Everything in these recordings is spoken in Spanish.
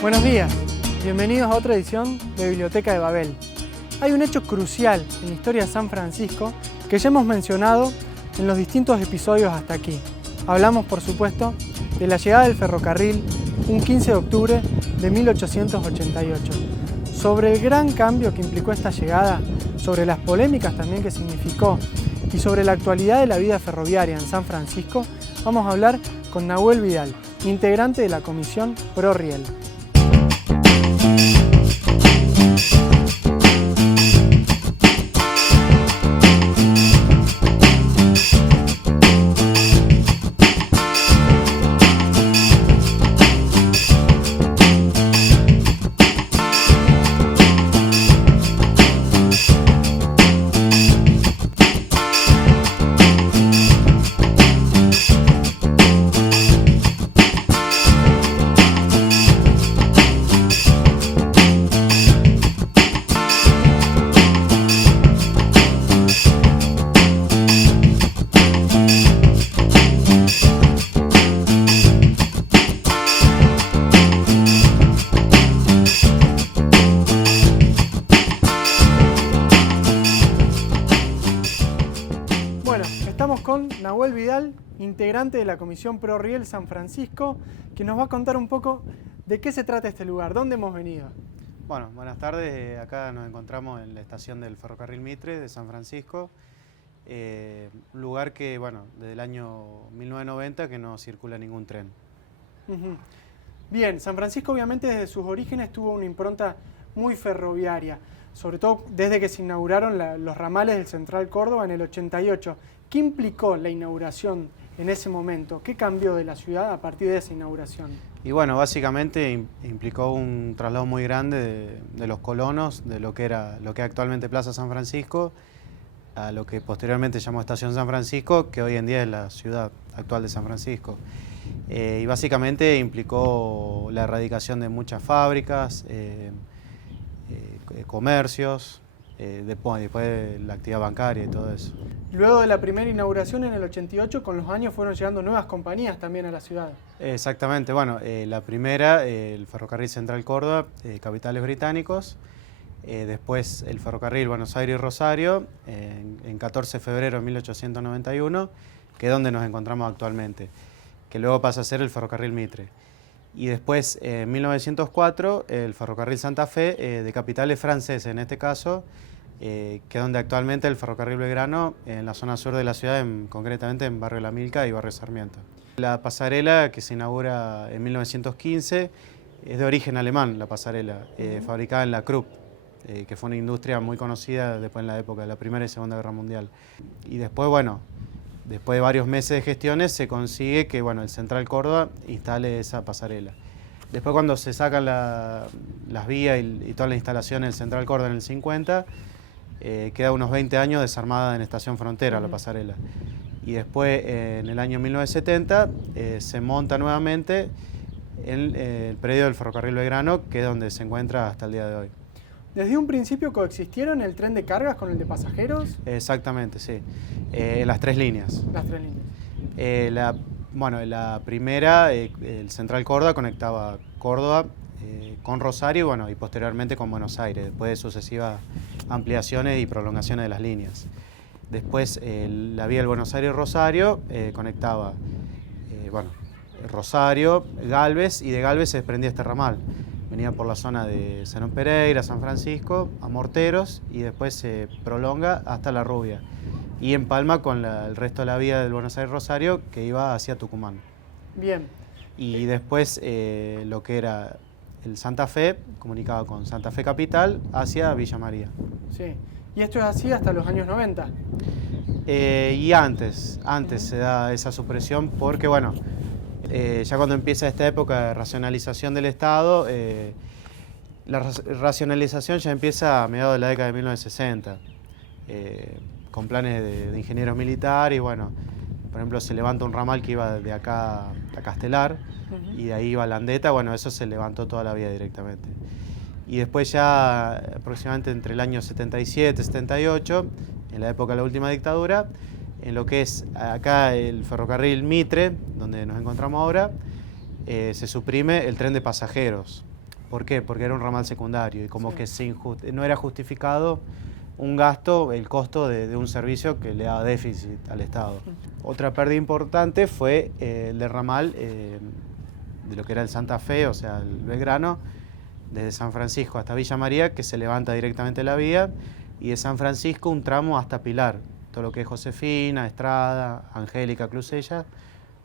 Buenos días, bienvenidos a otra edición de Biblioteca de Babel. Hay un hecho crucial en la historia de San Francisco que ya hemos mencionado en los distintos episodios hasta aquí. Hablamos, por supuesto, de la llegada del ferrocarril un 15 de octubre de 1888. Sobre el gran cambio que implicó esta llegada, sobre las polémicas también que significó y sobre la actualidad de la vida ferroviaria en San Francisco, vamos a hablar con Nahuel Vidal, integrante de la comisión ProRiel. Estamos con Nahuel Vidal, integrante de la Comisión ProRiel San Francisco, que nos va a contar un poco de qué se trata este lugar, dónde hemos venido. Bueno, buenas tardes. Acá nos encontramos en la estación del Ferrocarril Mitre de San Francisco, un lugar que, bueno, desde el año 1990 que no circula ningún tren. Bien, San Francisco obviamente desde sus orígenes tuvo una impronta muy ferroviaria, sobre todo desde que se inauguraron los ramales del Central Córdoba en el 88. ¿Qué implicó la inauguración en ese momento? ¿Qué cambió de la ciudad a partir de esa inauguración? Y bueno, básicamente implicó un traslado muy grande de los colonos, de lo que es actualmente Plaza San Francisco, a lo que posteriormente llamó Estación San Francisco, que hoy en día es la ciudad actual de San Francisco. Y básicamente implicó la erradicación de muchas fábricas, comercios, después de la actividad bancaria y todo eso. Luego de la primera inauguración en el 88, con los años fueron llegando nuevas compañías también a la ciudad. Exactamente, bueno, la primera, el Ferrocarril Central Córdoba, Capitales Británicos, después el Ferrocarril Buenos Aires y Rosario, en 14 de febrero de 1891, que es donde nos encontramos actualmente, que luego pasa a ser el Ferrocarril Mitre. Y después, en 1904, el Ferrocarril Santa Fe, de Capitales franceses en este caso, que es donde actualmente el Ferrocarril Belgrano, en la zona sur de la ciudad, concretamente en Barrio La Milka y Barrio Sarmiento. La pasarela, que se inaugura en 1915, es de origen alemán, la pasarela, fabricada en la Krupp, que fue una industria muy conocida después en la época de la Primera y Segunda Guerra Mundial. Y después, bueno, después de varios meses de gestiones, se consigue que, bueno, el Central Córdoba instale esa pasarela. Después, cuando se sacan las vías y toda la instalación en el Central Córdoba en el 50, queda unos 20 años desarmada en Estación Frontera, la pasarela. Y después, en el año 1970, se monta nuevamente el predio del Ferrocarril Belgrano, que es donde se encuentra hasta el día de hoy. ¿Desde un principio coexistieron el tren de cargas con el de pasajeros? Exactamente, sí. Las tres líneas. Las tres líneas. Bueno, la primera, el Central Córdoba, conectaba Córdoba con Rosario y posteriormente con Buenos Aires, después de sucesivas ampliaciones y prolongaciones de las líneas. Después, la vía del Buenos Aires-Rosario conectaba Rosario, Galvez, y de Galvez se desprendía este ramal. Venía por la zona de Zenón Pereira, San Francisco, a Morteros, y después se prolonga hasta La Rubia. Y empalma con el resto de la vía del Buenos Aires-Rosario, que iba hacia Tucumán. Bien. Y después lo que era el Santa Fe, comunicaba con Santa Fe Capital hacia Villa María. Sí. ¿Y esto es así hasta los años 90? Y antes se da esa supresión porque, bueno, ya cuando empieza esta época de racionalización del Estado, la racionalización ya empieza a mediados de la década de 1960, con planes de ingenieros militares, y bueno, por ejemplo, se levanta un ramal que iba de acá a Castelar, y de ahí iba a Landeta, bueno, eso se levantó toda la vía directamente. Y después ya, aproximadamente entre el año 77 y 78, en la época de la última dictadura, en lo que es acá el ferrocarril Mitre, donde nos encontramos ahora, se suprime el tren de pasajeros. ¿Por qué? Porque era un ramal secundario y como que no era justificado un gasto, el costo de un servicio que le daba déficit al Estado. Otra pérdida importante fue el del ramal de lo que era el Santa Fe, o sea, el Belgrano, desde San Francisco hasta Villa María, que se levanta directamente la vía, y de San Francisco un tramo hasta Pilar, todo lo que es Josefina, Estrada, Angélica, Clusella,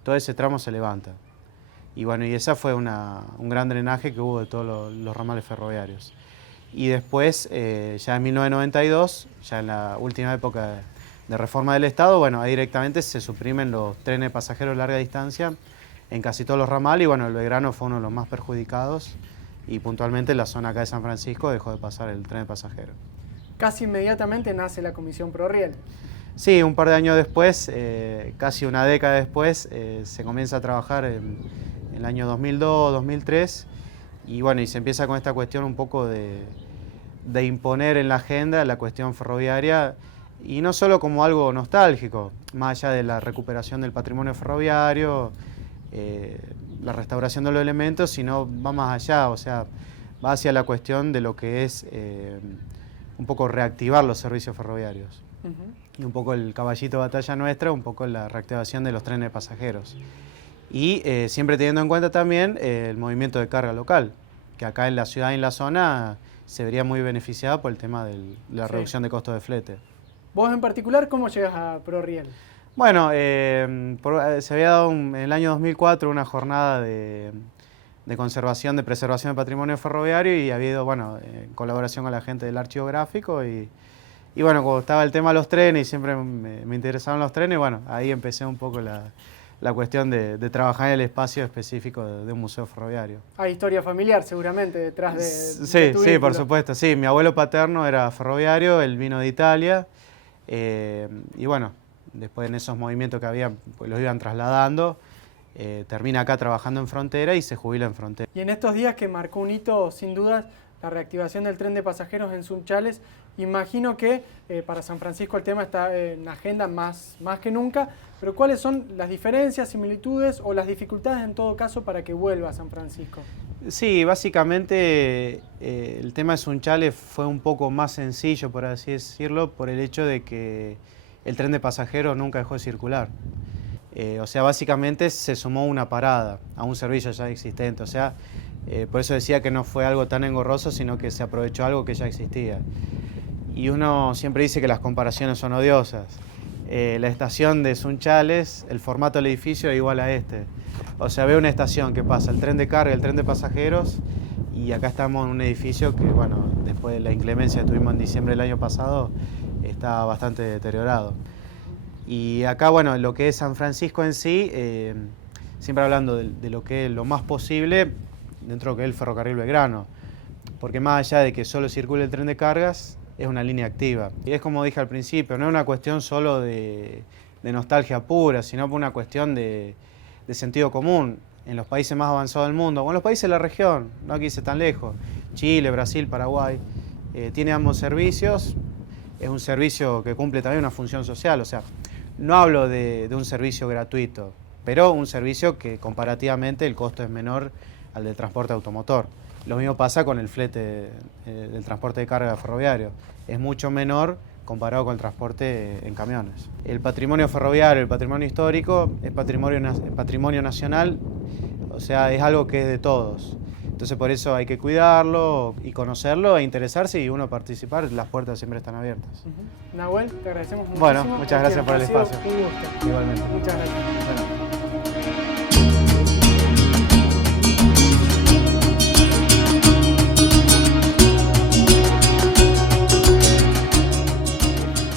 todo ese tramo se levanta. Y bueno, y esa fue un gran drenaje que hubo de todos los ramales ferroviarios. Y después, ya en 1992, ya en la última época de reforma del Estado, bueno, ahí directamente se suprimen los trenes de pasajeros de larga distancia en casi todos los ramales, y bueno, el Belgrano fue uno de los más perjudicados, y puntualmente en la zona acá de San Francisco dejó de pasar el tren de pasajeros. Casi inmediatamente nace la Comisión ProRiel. Sí, un par de años después, casi una década después, se comienza a trabajar en el año 2002, 2003, y bueno, y se empieza con esta cuestión un poco de imponer en la agenda la cuestión ferroviaria, y no solo como algo nostálgico, más allá de la recuperación del patrimonio ferroviario, la restauración de los elementos, sino va más allá, o sea, va hacia la cuestión de lo que es un poco reactivar los servicios ferroviarios. Y un poco el caballito de batalla nuestra, un poco la reactivación de los trenes de pasajeros. Y siempre teniendo en cuenta también el movimiento de carga local, que acá en la ciudad y en la zona se vería muy beneficiada por el tema de la reducción de costos de flete. ¿Vos en particular cómo llegas a ProRiel? Bueno, se había dado en el año 2004 una jornada de conservación, de preservación del patrimonio ferroviario, y había ido, bueno, en colaboración con la gente del archivo gráfico, y bueno, como estaba el tema de los trenes y siempre me interesaban los trenes, bueno, ahí empecé un poco la cuestión de trabajar en el espacio específico de un museo ferroviario. Hay historia familiar seguramente detrás de tu vínculo. Por supuesto, sí. Mi abuelo paterno era ferroviario, él vino de Italia, y bueno, después en esos movimientos que había, pues los iban trasladando, termina acá trabajando en Frontera y se jubila en Frontera. Y en estos días que marcó un hito, sin dudas, la reactivación del tren de pasajeros en Sunchales, imagino que para San Francisco el tema está en agenda más que nunca, pero ¿cuáles son las diferencias, similitudes o las dificultades en todo caso para que vuelva a San Francisco? Sí, básicamente el tema de Sunchales fue un poco más sencillo, por así decirlo, por el hecho de que el tren de pasajeros nunca dejó de circular. O sea, básicamente se sumó una parada a un servicio ya existente, o sea, por eso decía que no fue algo tan engorroso, sino que se aprovechó algo que ya existía. Y uno siempre dice que las comparaciones son odiosas. La estación de Sunchales, el formato del edificio es igual a este. O sea, veo una estación que pasa el tren de carga y el tren de pasajeros, y acá estamos en un edificio que, bueno, después de la inclemencia que tuvimos en diciembre del año pasado, está bastante deteriorado. Y acá, bueno, lo que es San Francisco en sí, siempre hablando de lo que es lo más posible dentro de lo que es el ferrocarril Belgrano, porque más allá de que solo circule el tren de cargas, es una línea activa. Y es como dije al principio, no es una cuestión solo de nostalgia pura, sino por una cuestión de sentido común. En los países más avanzados del mundo, o en los países de la región, no hay que irse tan lejos, Chile, Brasil, Paraguay, tiene ambos servicios. Es un servicio que cumple también una función social, o sea, no hablo de un servicio gratuito, pero un servicio que comparativamente el costo es menor al del transporte automotor. Lo mismo pasa con el flete del transporte de carga ferroviario. Es mucho menor comparado con el transporte en camiones. El patrimonio ferroviario, el patrimonio histórico, es patrimonio nacional, o sea, es algo que es de todos. Entonces por eso hay que cuidarlo y conocerlo e interesarse, y uno participar, las puertas siempre están abiertas. Nahuel, te agradecemos muchísimo. Bueno, muchas gracias por el espacio. Un gusto. Igualmente. Muchas gracias.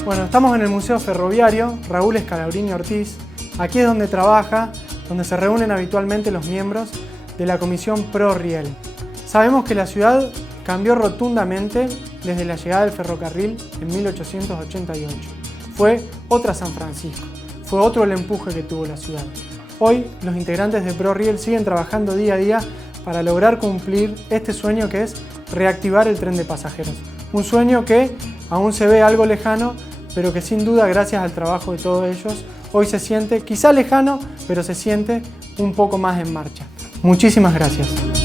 Bueno, estamos en el Museo Ferroviario Raúl Scalabrini Ortiz. Aquí es donde trabaja, donde se reúnen habitualmente los miembros de la Comisión ProRiel. Sabemos que la ciudad cambió rotundamente desde la llegada del ferrocarril en 1888. Fue otra San Francisco, fue otro el empuje que tuvo la ciudad. Hoy los integrantes de ProRiel siguen trabajando día a día para lograr cumplir este sueño que es reactivar el tren de pasajeros. Un sueño que aún se ve algo lejano, pero que sin duda, gracias al trabajo de todos ellos, hoy se siente, quizá lejano, pero se siente un poco más en marcha. Muchísimas gracias.